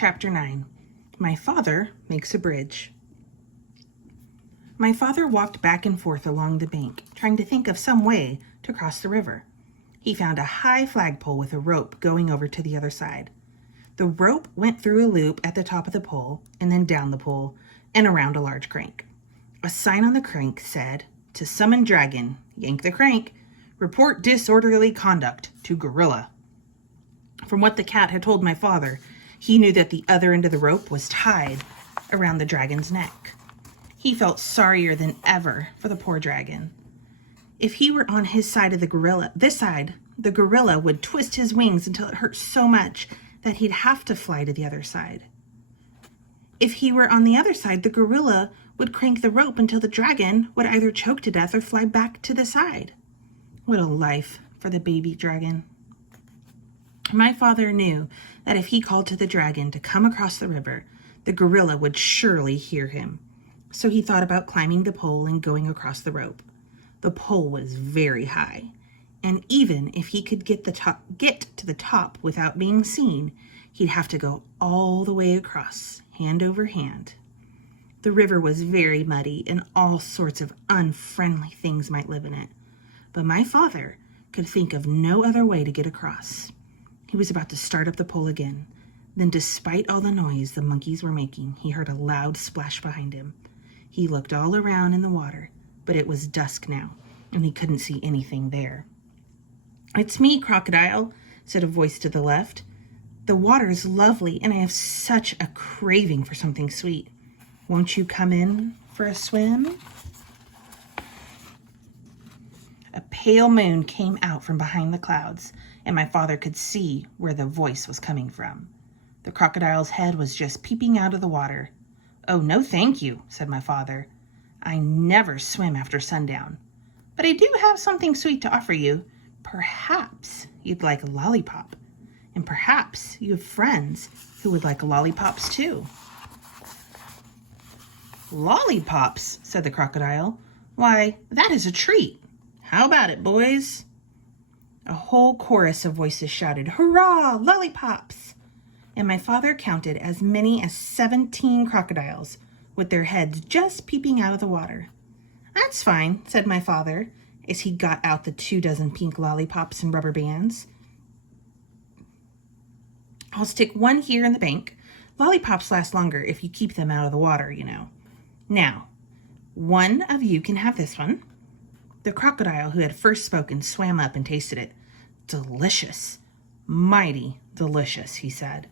Chapter 9. My Father Makes a Bridge. My father walked back and forth along the bank, trying to think of some way to cross the river. He found a high flagpole with a rope going over to the other side. The rope went through a loop at the top of the pole, and then down the pole, and around a large crank. A sign on the crank said, "To summon dragon, yank the crank. Report disorderly conduct to gorilla." From what the cat had told my father, he knew that the other end of the rope was tied around the dragon's neck. He felt sorrier than ever for the poor dragon. If he were on his side of the gorilla, this side, the gorilla would twist his wings until it hurt so much that he'd have to fly to the other side. If he were on the other side, the gorilla would crank the rope until the dragon would either choke to death or fly back to the side. What a life for the baby dragon. My father knew that if he called to the dragon to come across the river, the gorilla would surely hear him. So he thought about climbing the pole and going across the rope. The pole was very high, and even if he could get to the top without being seen, he'd have to go all the way across, hand over hand. The river was very muddy, and all sorts of unfriendly things might live in it. But my father could think of no other way to get across. He was about to start up the pole again. Then, despite all the noise the monkeys were making, he heard a loud splash behind him. He looked all around in the water, but it was dusk now, and he couldn't see anything there. "It's me, Crocodile," said a voice to the left. "The water is lovely, and I have such a craving for something sweet. Won't you come in for a swim?" A pale moon came out from behind the clouds, and my father could see where the voice was coming from. The crocodile's head was just peeping out of the water. "Oh, no thank you," said my father. "I never swim after sundown. But I do have something sweet to offer you. Perhaps you'd like a lollipop. And perhaps you have friends who would like lollipops too." "Lollipops," said the crocodile. "Why, that is a treat. How about it, boys?" A whole chorus of voices shouted, "Hurrah, lollipops!" And my father counted as many as 17 crocodiles with their heads just peeping out of the water. "That's fine," said my father as he got out the 24 pink lollipops and rubber bands. "I'll stick one here in the bank. Lollipops last longer if you keep them out of the water, you know. Now, one of you can have this one." The crocodile who had first spoken swam up and tasted it. "Delicious, mighty delicious," he said.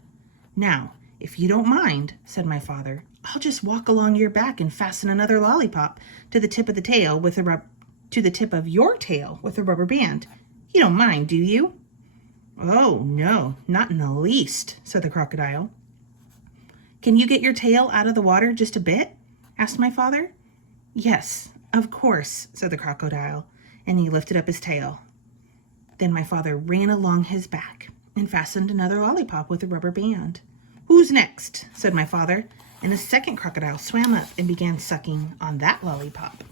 "Now, if you don't mind," said my father, "I'll just walk along your back and fasten another lollipop to the tip of your tail with a rubber band. You don't mind, do you?" "Oh, no, not in the least," said the crocodile. "Can you get your tail out of the water just a bit?" asked my father. "Yes, of course," said the crocodile, and he lifted up his tail. Then my father ran along his back and fastened another lollipop with a rubber band. "Who's next?" said my father, and the second crocodile swam up and began sucking on that lollipop.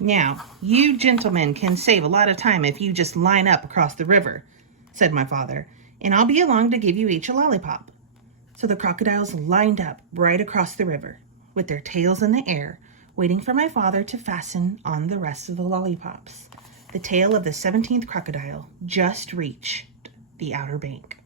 "Now, you gentlemen can save a lot of time if you just line up across the river," said my father, "and I'll be along to give you each a lollipop." So the crocodiles lined up right across the river, with their tails in the air, waiting for my father to fasten on the rest of the lollipops. The tail of the 17th crocodile just reached the outer bank.